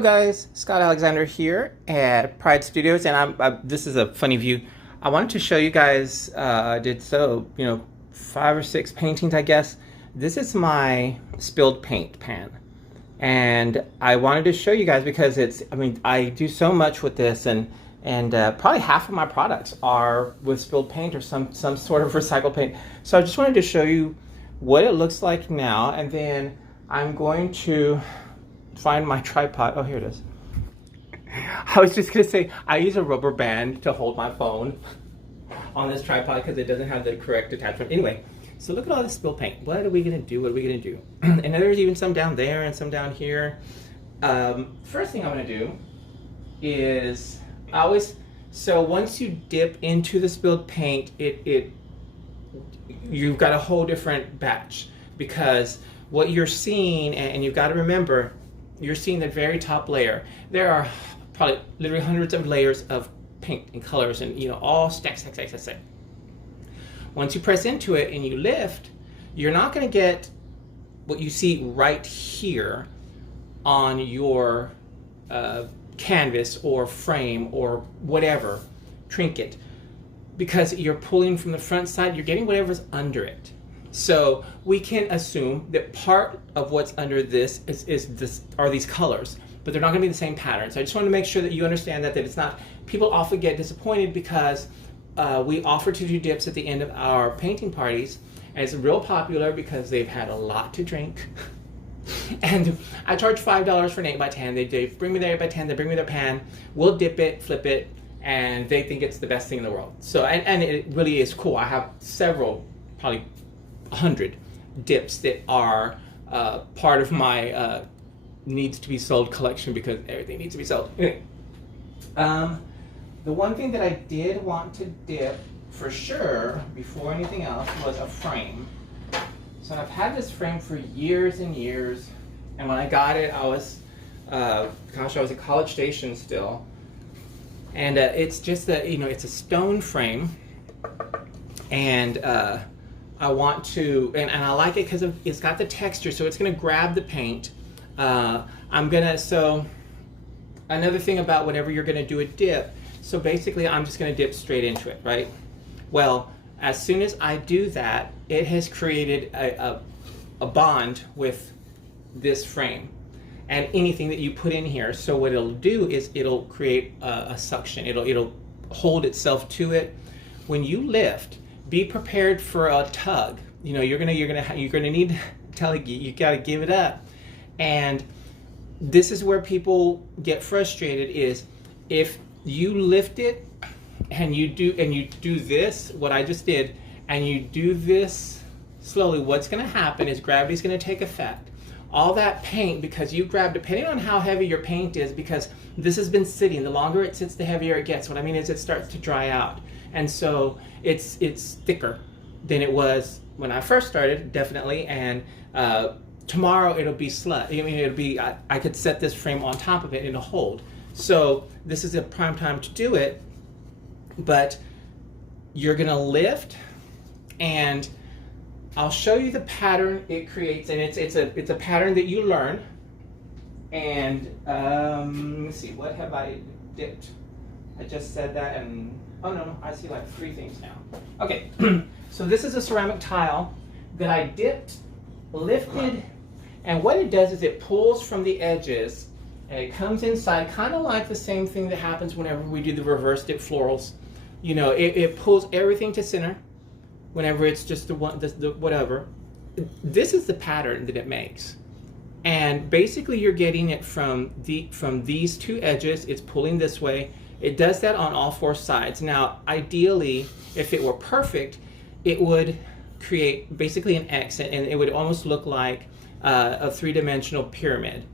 Hello guys, Scott Alexander here at Pride Studios, and this is a funny view. I wanted to show you guys, I did 5 or 6 paintings, I guess. This is my spilled paint pan, and I wanted to show you guys because I do so much with this, and probably half of my products are with spilled paint or some sort of recycled paint. So I just wanted to show you what it looks like now, and then I'm going to find my tripod. Oh, here it is. I was just gonna say, I use a rubber band to hold my phone on this tripod because it doesn't have the correct attachment. Anyway, so look at all this spilled paint. What are we gonna do? What are we gonna do? And there's even some down there and some down here. First thing I'm gonna do is so once you dip into the spilled paint, you've got a whole different batch, because what you're seeing, and you've got to remember, you're seeing the very top layer. There are probably literally hundreds of layers of paint and colors, and all stack. Once you press into it and you lift, you're not going to get what you see right here on your canvas or frame or whatever trinket, because you're pulling from the front side. You're getting whatever's under it. So we can assume that part of what's under this are these colors, but they're not going to be the same pattern. So I just want to make sure that you understand that it's not. People often get disappointed because we offer to do dips at the end of our painting parties, and it's real popular because they've had a lot to drink. And I charge $5 for an 8x10. They bring me their 8x10, they bring me their pan, we'll dip it, flip it, and they think it's the best thing in the world. So, and it really is cool. I have several, probably 100 dips that are part of my needs to be sold collection, because everything needs to be sold. Anyway, the one thing that I did want to dip for sure before anything else was a frame. So I've had this frame for years and years, and when I got it, I was I was at College Station still, and it's just it's a stone frame, and I want to, and I like it because it's got the texture, so it's going to grab the paint. So another thing about whenever you're going to do a dip, so basically I'm just going to dip straight into it, right? Well, as soon as I do that, it has created a bond with this frame and anything that you put in here. So what it'll do is it'll create a suction. It'll hold itself to it. When you lift, be prepared for a tug. You're gonna need you gotta give it up. And this is where people get frustrated, is if you lift it and you do this, what I just did, and you do this slowly, what's gonna happen is gravity's gonna take effect. All that paint, because you grabbed, depending on how heavy your paint is, because this has been sitting, the longer it sits, the heavier it gets. What I mean is it starts to dry out. And so it's thicker than it was when I first started, definitely. And tomorrow it'll be I could set this frame on top of it and it'll hold. So this is a prime time to do it, but you're gonna lift, and I'll show you the pattern it creates, and it's a pattern that you learn. And let me see, what have I dipped? I just said that, and oh no, I see like 3 things now. Okay, so this is a ceramic tile that I dipped, lifted, and what it does is it pulls from the edges, and it comes inside, kind of like the same thing that happens whenever we do the reverse dip florals. It pulls everything to center whenever it's just the whatever. This is the pattern that it makes. And basically you're getting it from these 2 edges. It's pulling this way. It does that on all 4 sides. Now, ideally, if it were perfect, it would create basically an X, and it would almost look like a 3-dimensional pyramid,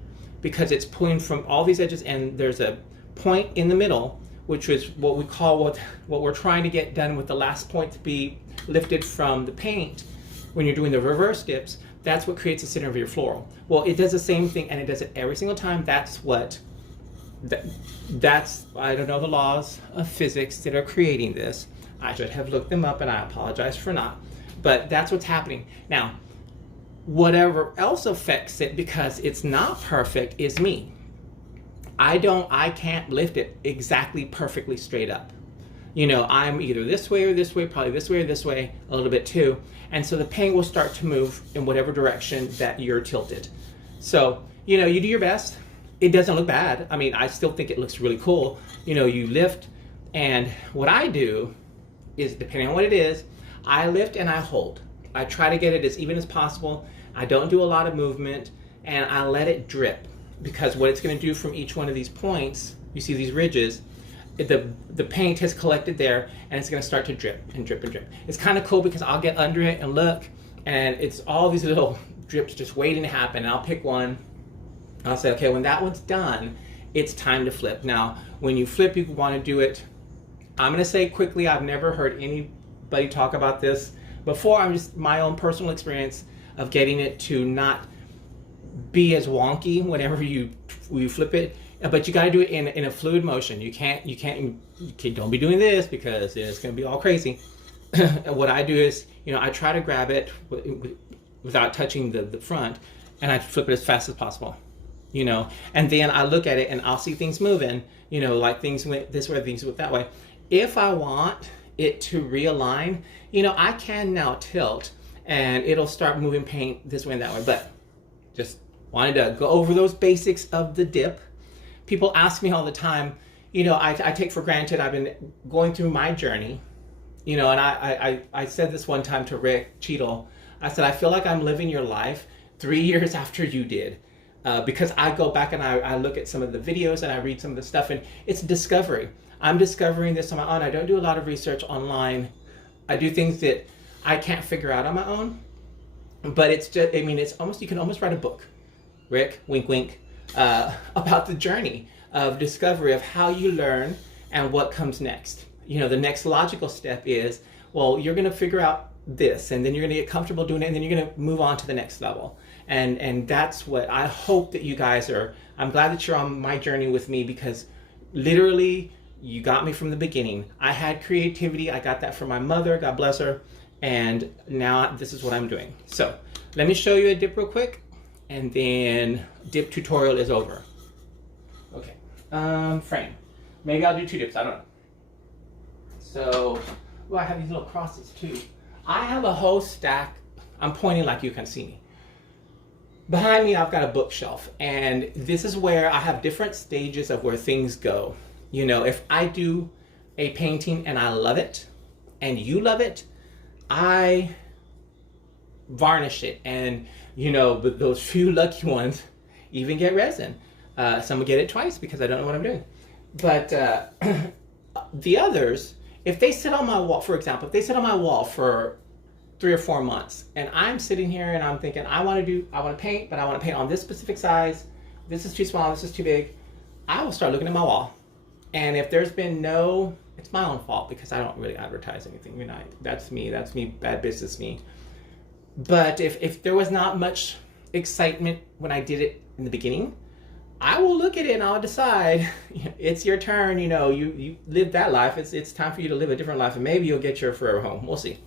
because it's pulling from all these edges, and there's a point in the middle, which is what we call what we're trying to get done with the last point to be lifted from the paint. When you're doing the reverse dips, that's what creates the center of your floral. Well, it does the same thing, and it does it every single time. That's I don't know the laws of physics that are creating this. I should have looked them up, and I apologize for not. But that's what's happening. Now, whatever else affects it, because it's not perfect, is me. I can't lift it exactly perfectly straight up. You know, I'm either this way or this way, probably this way or this way, a little bit too. And so the paint will start to move in whatever direction that you're tilted. So, you know, you do your best. It doesn't look bad. I mean, I still think it looks really cool. You know, you lift, and what I do is, depending on what it is, I lift and I hold. I try to get it as even as possible. I don't do a lot of movement, and I let it drip, because what it's going to do from each one of these points, you see these ridges, the paint has collected there, and it's going to start to drip and drip and drip. It's kind of cool because I'll get under it and look, and it's all these little drips just waiting to happen. And I'll pick one. I'll say, okay, when that one's done, it's time to flip. Now, when you flip, you want to do it, I'm going to say quickly, I've never heard anybody talk about this before. I'm just my own personal experience of getting it to not be as wonky whenever you flip it. But you got to do it in a fluid motion. You can't, don't be doing this because it's going to be all crazy. What I do is, you know, I try to grab it without touching the front, and I flip it as fast as possible, you know, and then I look at it and I'll see things moving, you know, like things went this way, things went that way. If I want it to realign, you know, I can now tilt and it'll start moving paint this way and that way. But just wanted to go over those basics of the dip. People ask me all the time, you know, I take for granted I've been going through my journey, you know, and I said this one time to Rick Cheadle. I said, I feel like I'm living your life 3 years after you did, because I go back and I look at some of the videos and I read some of the stuff, and it's discovery. I'm discovering this on my own. I don't do a lot of research online. I do things that I can't figure out on my own, but it's just, I mean, it's almost, you can almost write a book, Rick, wink, wink, about the journey of discovery of how you learn and what comes next. You know, the next logical step is, well, you're going to figure out this, and then you're going to get comfortable doing it, and then you're going to move on to the next level. And that's what I hope that you guys are. I'm glad that you're on my journey with me, because literally you got me from the beginning. I had creativity. I got that from my mother, God bless her. And now this is what I'm doing. So let me show you a dip real quick, and then dip tutorial is over. Okay, frame. Maybe I'll do 2 dips, I don't know. So, well, I have these little crosses too. I have a whole stack. I'm pointing like you can see me. Behind me, I've got a bookshelf, and this is where I have different stages of where things go. You know, if I do a painting and I love it, and you love it, I varnish it, and you know, those few lucky ones even get resin. Some will get it twice because I don't know what I'm doing. But the others, if they sit on my wall, for example, if they sit on my wall for 3 or 4 months, and I'm sitting here and I'm thinking, I want to paint, but I want to paint on this specific size. This is too small, this is too big. I will start looking at my wall. And if there's been no, it's my own fault because I don't really advertise anything. You know, that's me, bad business me. But if there was not much excitement when I did it in the beginning, I will look at it and I'll decide, it's your turn, you know, you lived that life, it's time for you to live a different life, and maybe you'll get your forever home, we'll see.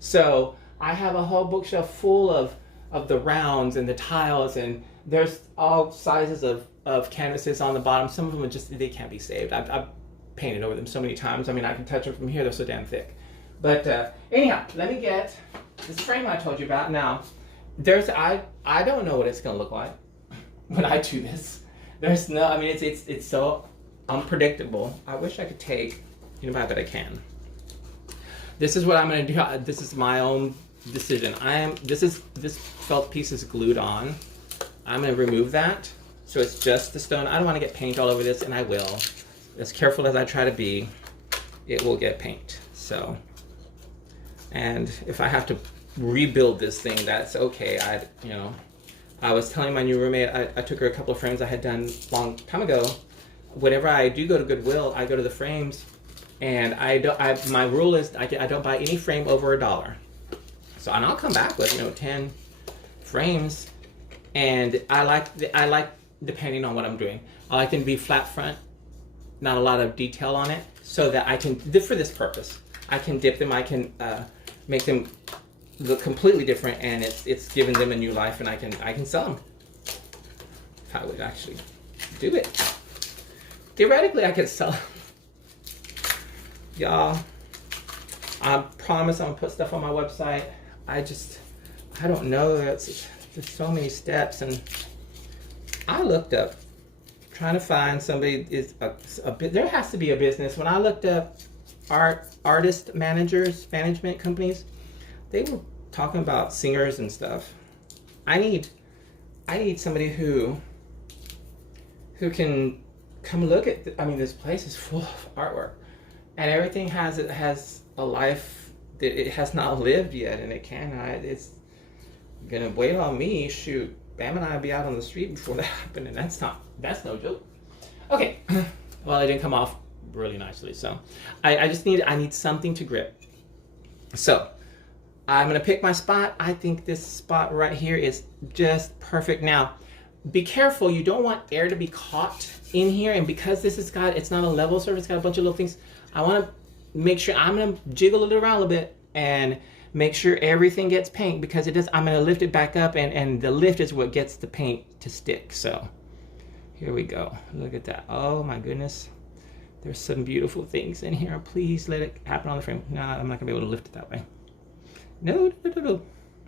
So I have a whole bookshelf full of the rounds and the tiles, and there's all sizes of canvases on the bottom. Some of them are just, they can't be saved. I've painted over them so many times. I mean, I can touch them from here, they're so damn thick. But anyhow, let me get this frame I told you about. Now, I don't know what it's gonna look like when I do this. There's no, I mean, it's so unpredictable. I wish I could take, you know, but I can. This is what I'm gonna do. This is my own decision. This felt piece is glued on. I'm gonna remove that. So it's just the stone. I don't wanna get paint all over this, and I will. As careful as I try to be, it will get paint. So, and if I have to rebuild this thing, that's okay. I was telling my new roommate, I took her a couple of frames I had done a long time ago. Whenever I do go to Goodwill, I go to the frames, and my rule is I don't buy any frame over $1. So, and I'll come back with, you know, 10 frames, and I like depending on what I'm doing. I like them to be flat front, not a lot of detail on it, so that I can, for this purpose, I can dip them, I can make them look completely different, and it's giving them a new life, and I can sell them. If I would actually do it. theoretically I could sell them. Y'all, I promise I'm gonna put stuff on my website. I don't know. There's so many steps, and I looked up trying to find somebody there has to be a business. When I looked up artist management companies, they were talking about singers and stuff. I need somebody who can come look at. I mean, this place is full of artwork, and everything has a life that it has not lived yet, and it cannot. It's gonna wait on me. Shoot, Bam and I'd be out on the street before that happened, and that's no joke. Okay, well, it didn't come off really nicely, so I need something to grip. So I'm gonna pick my spot. I think this spot right here is just perfect. Now, be careful. You don't want air to be caught in here, and because it's not a level surface, it's got a bunch of little things. I want to make sure I'm gonna jiggle it around a little bit and make sure everything gets paint, because it does. I'm gonna lift it back up, and the lift is what gets the paint to stick. So here we go. Look at that. Oh my goodness. There's some beautiful things in here. Please let it happen on the frame. No, I'm not gonna be able to lift it that way. No.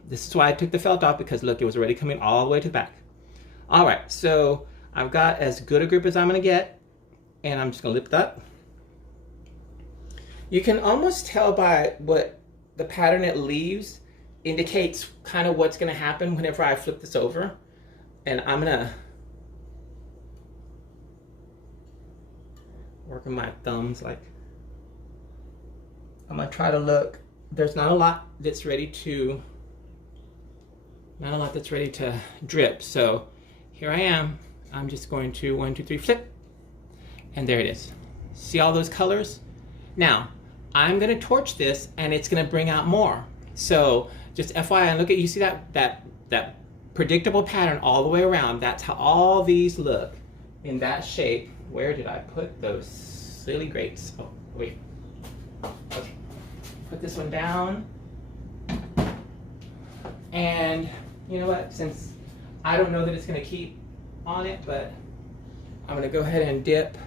This is why I took the felt off, because look, it was already coming all the way to the back. All right, so I've got as good a grip as I'm gonna get, and I'm just gonna lift up. You can almost tell by what the pattern it leaves indicates kind of what's gonna happen whenever I flip this over. And I'm gonna work with my thumbs, like, I'm gonna try to look. There's not a lot that's ready to drip. So here I am. I'm just going to 1, 2, 3, flip. And there it is. See all those colors? Now, I'm gonna torch this, and it's gonna bring out more. So just FYI, look at, you see that predictable pattern all the way around. That's how all these look in that shape. Where did I put those silly grapes? Oh, wait. Okay. Put this one down. And you know what? Since I don't know that it's gonna keep on it, but I'm gonna go ahead and dip.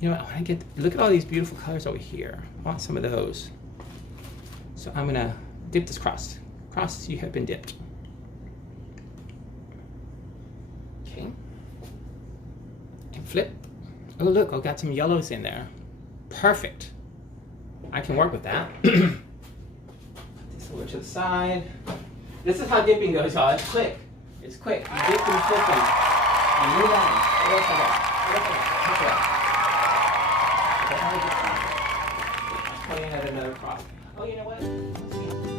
You know what? I want to look at all these beautiful colors over here. I want some of those. So I'm gonna dip this cross. Cross, you have been dipped. Okay. And flip. Oh look, I've got some yellows in there. Perfect. I can work with that. Put this over to the side. This is how dipping goes, y'all. It's quick. It's quick. You dip and flip them. And move on. What else I got? I'll put in another cross. Oh, you know what?